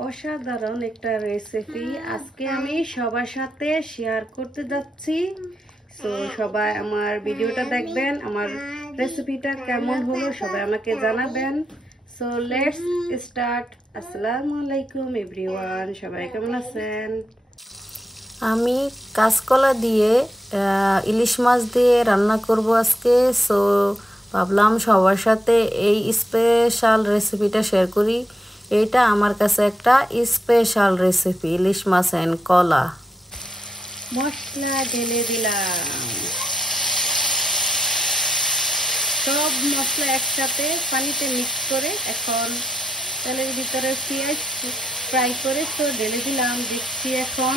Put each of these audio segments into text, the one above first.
অসাধারণ একটা রেসিপি আজকে আমি সবার সাথে শেয়ার করতে যাচ্ছি। সো সবাই আমার ভিডিওটা দেখবেন, আমার রেসিপিটা কেমন হলো সবাই আমাকে জানাবেন। So let's start. আসসালামু আলাইকুম এভরিওয়ান, সবাই কেমন আছেন? আমি কাঁচকলা দিয়ে ইলিশ মাছ দিয়ে রান্না করব আজকে। সো ভাবলাম সবার সাথে এই স্পেশাল রেসিপিটা শেয়ার করি। এটা আমার কাছে একটা স্পেশাল রেসিপি, ইলিশ মাছ এন্ড কলা। মশলা ঢেলে দিলাম, সব মশলা একসাথে পানিতে মিক্স করে এখন তেলের ভিতরে পেঁয়াজ ফ্রাই করে তো ঢেলে দিলাম। দেখছি এখন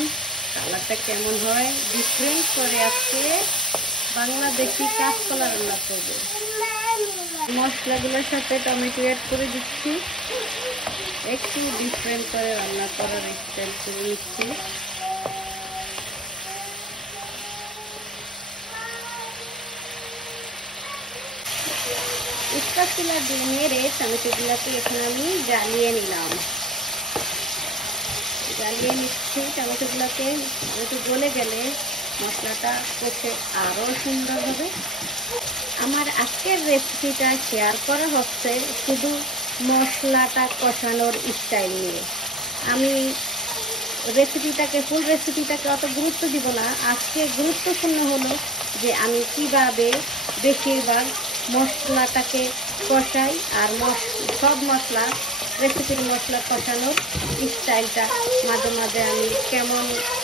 কালারটা কেমন হয়। ডিফারেন্ট করে আজকে বাংলাদেশি কাঁচকলা রান্না করব। মশলাগুলোর সাথে টমেটো অ্যাড করে দিচ্ছি, একটু ডিফারেন্ট করে রান্না করার স্টাইল করে নিচ্ছি। স্প্যাচুলা দিয়ে নেড়ে টমেটোগুলোকে এখন আমি জ্বালিয়ে নিলাম, জ্বালিয়ে নিচ্ছি টমেটোগুলোকে। টমেটো গলে গেলে মশলাটা কষে আরও সুন্দর হবে। আমার আজকের রেসিপিটা শেয়ার করা হচ্ছে শুধু মশলাটা কষানোর স্টাইল নিয়ে। আমি ফুল রেসিপিটাকে অত গুরুত্ব দিব না। আজকে গুরুত্বপূর্ণ হলো যে আমি কিভাবে বেশিরভাগ মশলাটাকে কষাই আর সব মশলা রেসিপির মশলা কষানোর স্টাইলটা মাঝে মাঝে আমি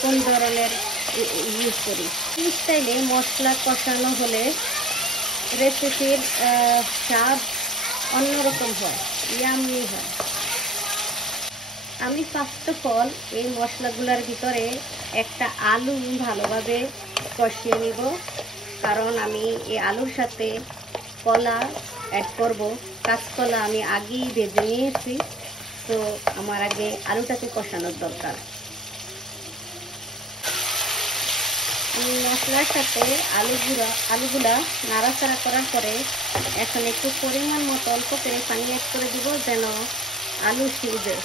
কোন ধরনের ইউজ করি। এই স্টাইলে মশলা কষানো হলে রেসিপির স্বাদ অন্যরকম হয়, ইয়াম্মি হয়। আমি ফার্স্ট অফ অল এই মশলাগুলোর ভিতরে একটা আলু ভালোভাবে কষিয়ে নিব, কারণ আমি এই আলুর সাথে কলা অ্যাড করব। কাঁচকলা আমি আগেই ভেজে নিয়েছি, তো আমার আগে আলুটাকে কষানোর দরকার। আমি মশলার সাথে আলুগুলা নাড়াচাড়া করার পরে এখন একটু পরিমাণ মতো অল্প করে পানি অ্যাড করে দিব, যেন আলু সিজে।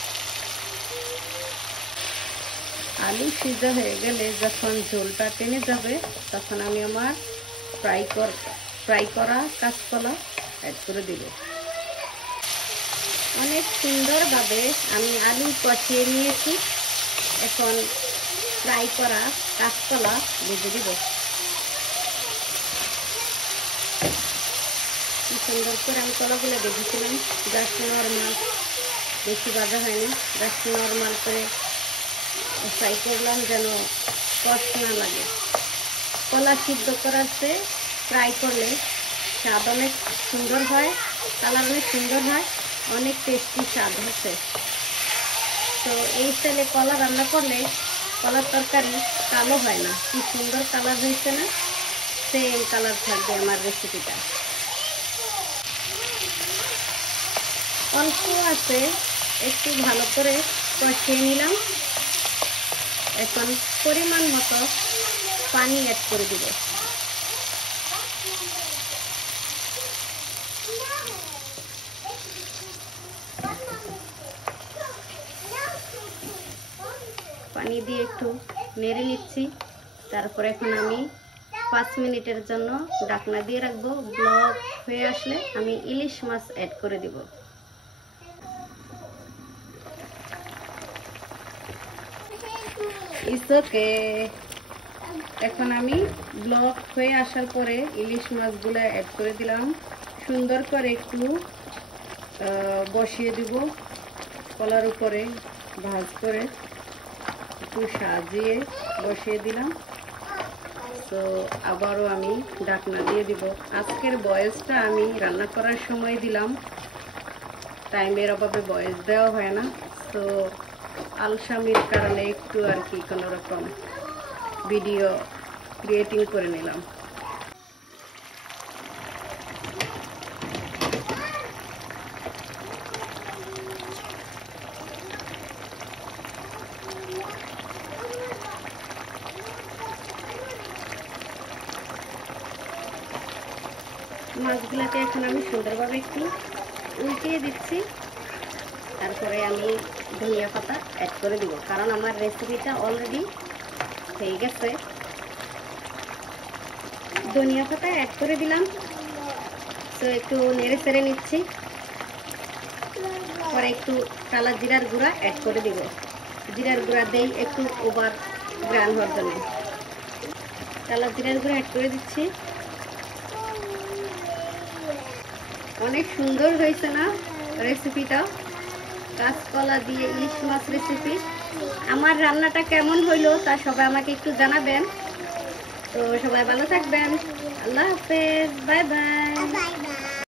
আলু সিদ্ধ হয়ে গেলে যখন ঝোলটা টেনে যাবে তখন আমি আমার ফ্রাই করা কাঁচকলা অ্যাড করে দিব। অনেক সুন্দরভাবে আমি আলু কষিয়ে নিয়েছি, এখন ফ্রাই করা কাঁচকলা ভেজে দিব। কি সুন্দর করে আমি কলাগুলো ভেজেছিলাম, জাস্ট নর্মাল, বেশি ভাজা হয়নি, জাস্ট নর্মাল করে ফ্রাই করলাম যেন কষ্ট না লাগে। কলা সিদ্ধ করার চেয়ে ফ্রাই করলে স্বাদ অনেক সুন্দর হয়, কালার অনেক সুন্দর হয়, অনেক টেস্টি স্বাদ হচ্ছে। তো এই স্টাইলে কলা রান্না করলে কলার তরকারি কালো হয় না। কি সুন্দর কালার হয়েছে না? সেম কালার থাকবে আমার রেসিপিটা। অল্প আছে একটু ভালো করে কষিয়ে নিলাম, এখন পরিমাণ মতো পানি অ্যাড করে দিব। পানি দিয়ে একটু নেড়ে নিচ্ছি, তারপর এখন আমি 5 মিনিটের জন্য ঢাকনা দিয়ে রাখবো। ব্লক হয়ে আসলে আমি ইলিশ মাছ অ্যাড করে দিব। It's okay. এখন আমি ব্লক হয়ে আসার পরে ইলিশ মাছগুলো অ্যাড করে দিলাম। সুন্দর করে একটু বসিয়ে দিব কলার উপরে, ভাঁজ করে একটু সাজিয়ে বসিয়ে দিলাম। তো আবারও আমি ঢাকনা দিয়ে দিব। আজকের ভয়েসটা আমি রান্না করার সময় দিলাম, টাইমের অভাবে ভয়েস দেওয়া হয় না। তো আলসামির কারণে একটু আর কি কোনো রকম ভিডিও ক্রিয়েটিং করে নিলাম। মাছগুলোকে এখন আমি সুন্দরভাবে একটু উল্টিয়ে দিচ্ছি। তারপরে আমি ধনিয়া পাতা অ্যাড করে দিব, কারণ আমার রেসিপিটা অলরেডি হয়ে গেছে। ধনিয়া পাতা অ্যাড করে দিলাম, তো একটু নেড়ে চেড়ে নিচ্ছি। পরে একটু কালা জিরার গুঁড়া অ্যাড করে দিব। জিরার গুঁড়া দেই একটু ওভার গ্রান হওয়ার জন্য। কালা জিরার গুঁড়া অ্যাড করে দিচ্ছি। অনেক সুন্দর হয়েছে না রেসিপিটা? কাঁচকলা দিয়ে ইলিশ মাছ রেসিপি। আমার রান্নাটা কেমন হইলো তা সবাই আমাকে একটু জানাবেন। তো সবাই ভালো থাকবেন। আল্লাহ হাফেজ, বাই বাই।